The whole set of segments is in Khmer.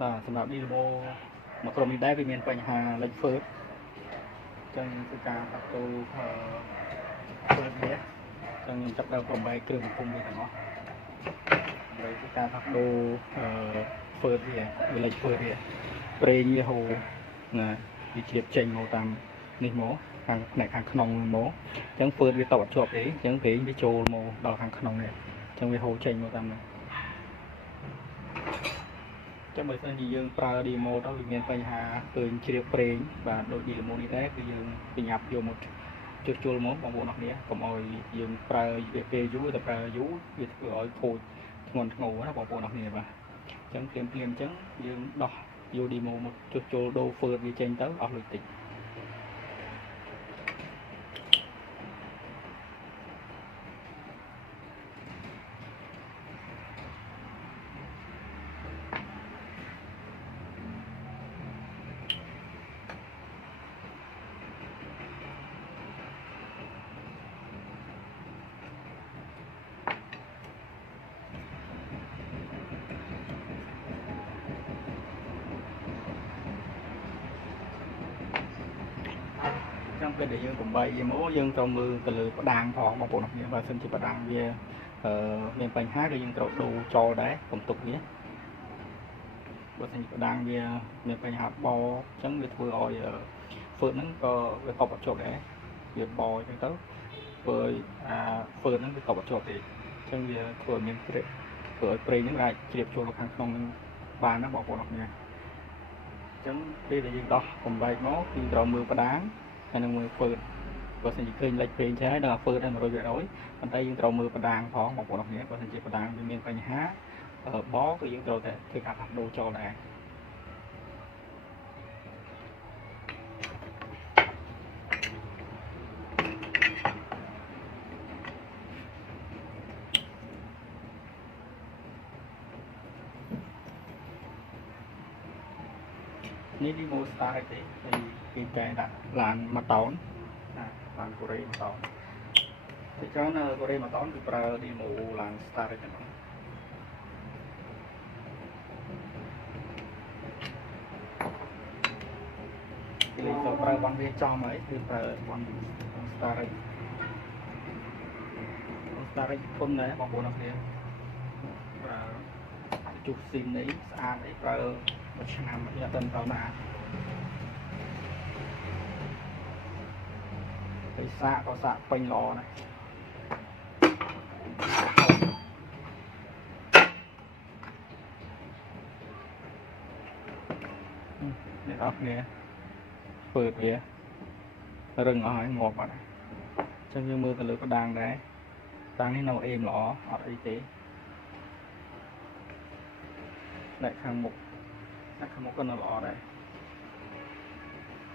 សម្រាប់ Dynamo មកក្រុមនេះដែរវាមានបញ្ហាលេចហ្វឺតចឹងគឺការផ្លាស់ប្ដូរហ្វឺតនេះចឹងខ្ញុំចាប់ដល់8គ្រឿងគុំវាទាំងអស់ហើយគឺការផ្លាស់ប្ដូរហ្វឺតវាលេចហ្វឺតវាប្រេងវាហូរណាវាជ្រាបចេញមកតាមនេះមកខាងផ្នែកខាងក្នុងមកចឹងហ្វឺតវាតបអត់ជាប់ទេចឹងប្រេងវាចូលមកដល់ខាងក្នុងនេះចឹងវាហូរចេញមកតាមនេះចាំបើសិនជាយើងប្រើ Dynamo ទៅវាមានបញ្ហាឃើញជ្រាបប្រេងបាទដូច Dynamo នេះដែរគឺយើងប្រញាប់យកមកជួសជុលមកបងប្អូនអរគ្នាកុំឲ្យយើងប្រើវាពេលយូរតែប្រើយូរវាធ្វើឲ្យខូចធ្ងន់ធ្ងរណាបងប្អូនអរគ្នាបាទអញ្ចឹងភ្លាមអញ្ចឹងយើងដោះយក Dynamo មកជួសជុលដូរហ្វឺតវាចេញទៅអស់លុយតិចចាំពេលដែលយើងបំបីមកយើងត្រូវមើលទៅលើផ្ដាំងផងបងប្អូនអរគ្នាបើសិនជាផ្ដាំងវាមានបញ្ហាគឺយើងត្រូវដូរចោលដែរកុំទុកវាបើសិនជាផ្ដាំងវាមានបញ្ហាបអញ្ចឹងវាធ្វើឲ្យហ្វឺតហ្នឹងក៏វាកប់អត់ជាប់ដែរវាបអញ្ចឹងទៅធ្វើឲ្យហ្វឺតហ្នឹងវាកប់អត់ជាប់ទេអញ្ចឹងវាធ្វើឲ្យមានជ្រាបធ្វើឲ្យប្រេងហ្នឹងអាចជ្រាបចូលទៅខាងក្នុងហ្នឹងបានណាបងប្អូនអរគ្នាអញ្ចឹងពេលដែលយើងដោះបំបែកមកគឺត្រូវមើលផ្ដាំងហើយនឹងមើលហ្វឺតបើសិនជាឃើញលេចប្រេងច្រើនដល់ហ្វឺតហើយ 100% ប៉ុន្តែយើងត្រូវមើលផ្ដាំងផងបងប្អូនអរគ្នាបើសិនជាផ្ដាំងវាមានបញ្ហាបគឺយើងត្រូវតែធ្វើការផ្លាស់ប្ដូរចោលដែរនេះ Dynamo Star ទេហើយគេកែដាក់ឡាន1តោនឡានកូរ៉េ1តោនតែច្រើនកូរ៉េ1តោនគឺប្រើ Dynamo ឡាន Star ទេហ្នឹងគេលេខទៅប្រើបនវាចំហើយគឺប្រើបន Star Star ធន់ដែរបងប្អូនអរគ្នាប្រើជុះស៊ីននេះស្អាតអីប្រើមួយឆ្នាំអត់ដឹងតើណាហើយសាកក៏សាកពេញល្អណាស់នេះអរគ្នាធ្វើវារឹងអស់ហើយងាប់អត់អញ្ចឹងយើងមើលទៅលើផ្ដាំងដែរផ្ដាំងនេះនៅអេមល្អអត់អីទេអ្នកខាងមុខក៏នៅល្អដែរ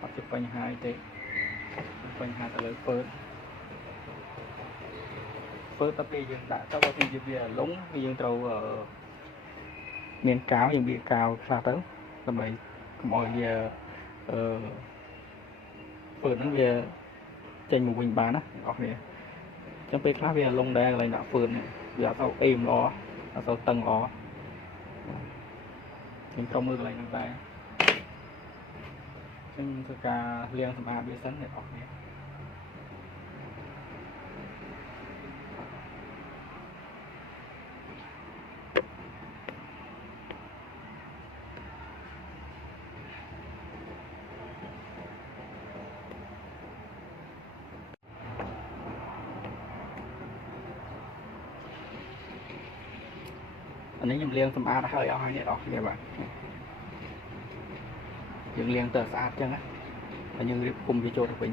អត់ជាបញ្ហាទេបញ្ហាទៅលើហ្វឺតទៅពេលយើងដាក់ទៅបើយើងវាលងយើងត្រូវមានកាវយើងវាកាវខ្លះទៅដើម្បីកុំឲ្យវាហ្វឺតហ្នឹងវាចេញមកវិញបានណាអរគ្នាអញ្ចឹងពេលខ្លះវាលងដែរកន្លែងដាក់ហ្វឺតវាអត់ទៅអេមល្អអត់ទៅតឹងល្អខ្ញុំត្រូវមើលកន្លែងហ្នឹងដែរអញ្ចឹងធ្វើការលាងសម្អាតវាសិនអ្នកនរគ្នាអានេះខ្ញុំលាងសម្អាតហើយអស់ហើយអ្នកនរគ្នាបាទយើងលាងទៅស្អាតចឹងណាហើយយើងរៀបគុំវាចូលទៅវិញ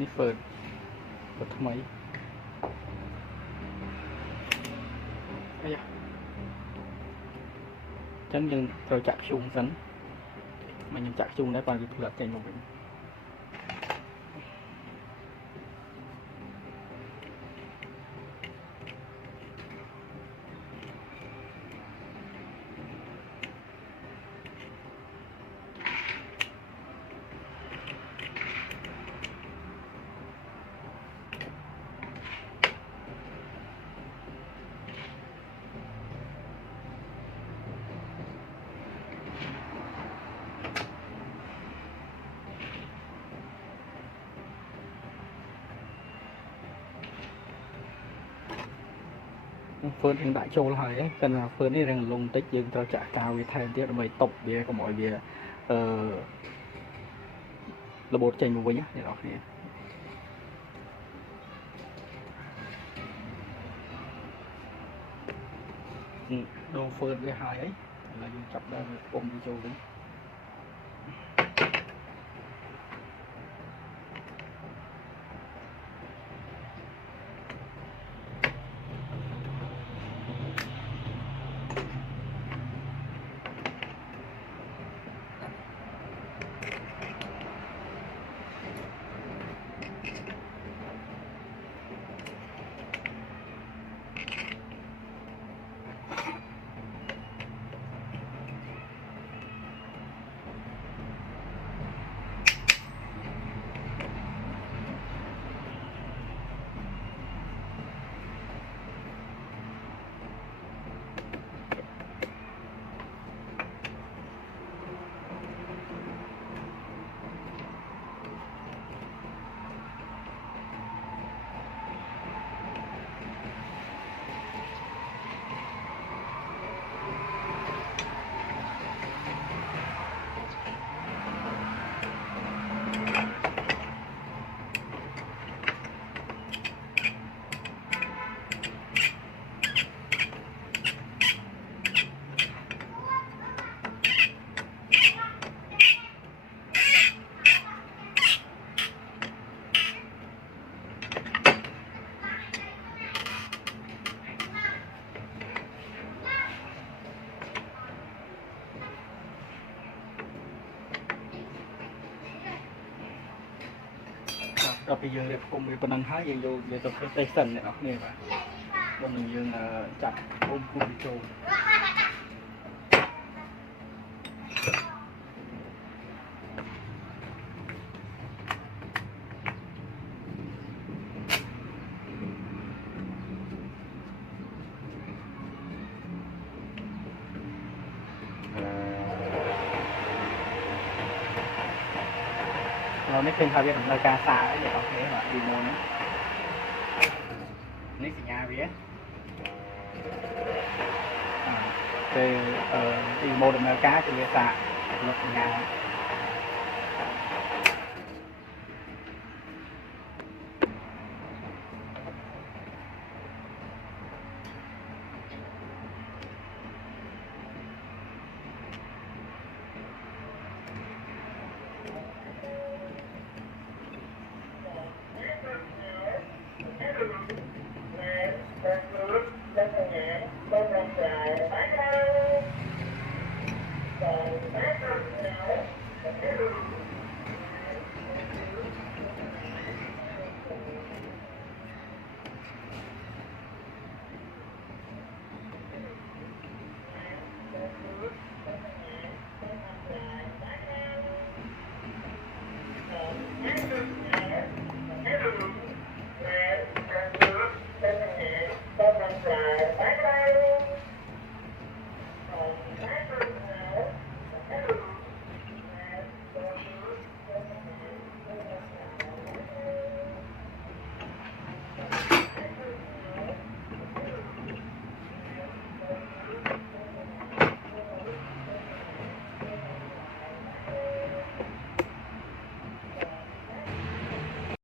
នេះហ្វឺតថ្មីអាយ៉ាចឹងយើងត្រូវចាក់ធ្យូងសិនមកខ្ញុំចាក់ធ្យូងដែរបើវាផ្លាត់ចេញមកវិញ เฟิร์นยังได้โชว์เลยกันเฟิร์นนี่ยังลงติ๊กยังเราจะกาววิธีที่เราไม่ตบเบียร์ก็mọiเบียร์ระบบใจมือไว้เนี่ยเดี๋ยวนี้đồ phơn với hai ấy là dùng chập ra ôm đi châu đấyเราไปยืนผมมีปนังห้ายังอยู่ในตัวเตสันเนี่ยเนาะนี่ป่ะบนหนึ่งยืนจัดผมคุณโจเราไม่เคยทำเรื่องนาฬิกาสายเดี๋ยวโอเคแบบดีโมนะนี่สัญญาเวียvề đi mô được cá thì người ta lập nhà